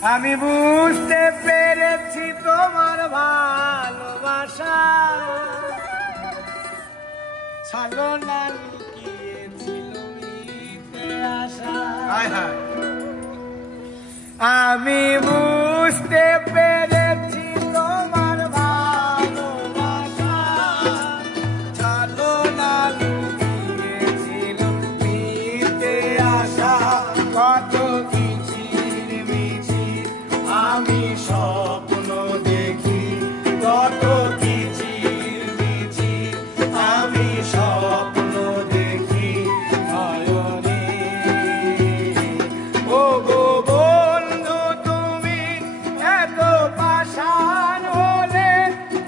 আমি বুঝতে পেরেছি তোমার ভালোবাসা ছলনা লুকিয়েছিল মিথ্যে আশা। আমি বুঝতে পেরেছি তোমার ভালোবাসা ছলনা লুকিয়েছিল মিথ্যে আশা। কত আমি স্বপ্ন দেখি কত কিচির মিচির আমি স্বপ্ন দেখি নয়নে। ও গো বন্ধু তুমি এত পাষাণ হলে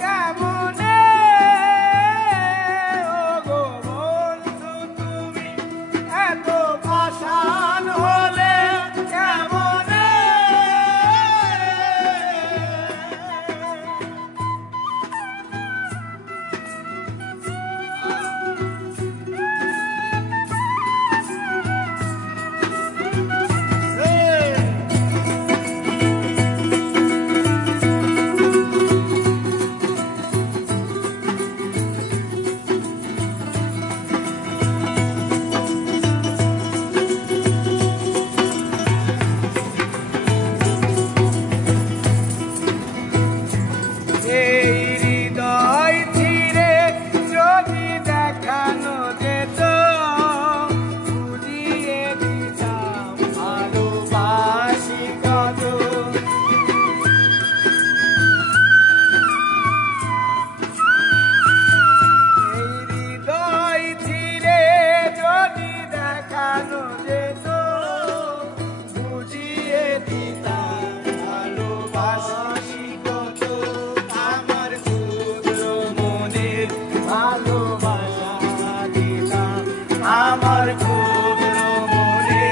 কেমনে? ও গো বন্ধু তুমি এত পাষাণ হলে কেমনে? আমার ক্ষুদ্র মনে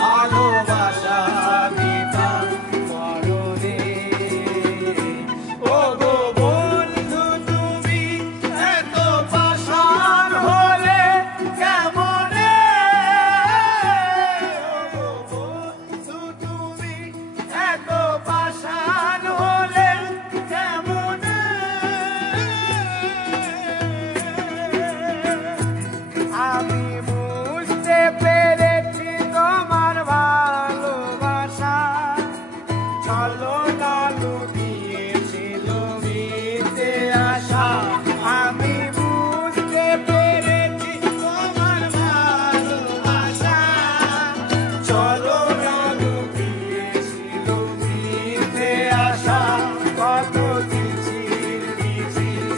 ভালোবাসা দিতাম মরণে। ও গো বন্ধু তুমি এত পাষাণ হলে কেমনে? ও গো বন্ধু তুমি এত পাষাণ হলে কেমনে? আমি বুঝতে পেরেছি তোমার ভালোবাসা ছলনা লুকিয়েছিল মিথ্যে আশা। আমি বুঝতে পেরেছি তোমার ভালোবাসা ছলনা লুকিয়েছিল মিথ্যে আশা। কত কিচির মিচির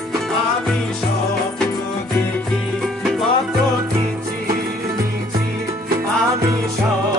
আমি স্বপ্ন দেখি কত কিচির মিচির আমি সব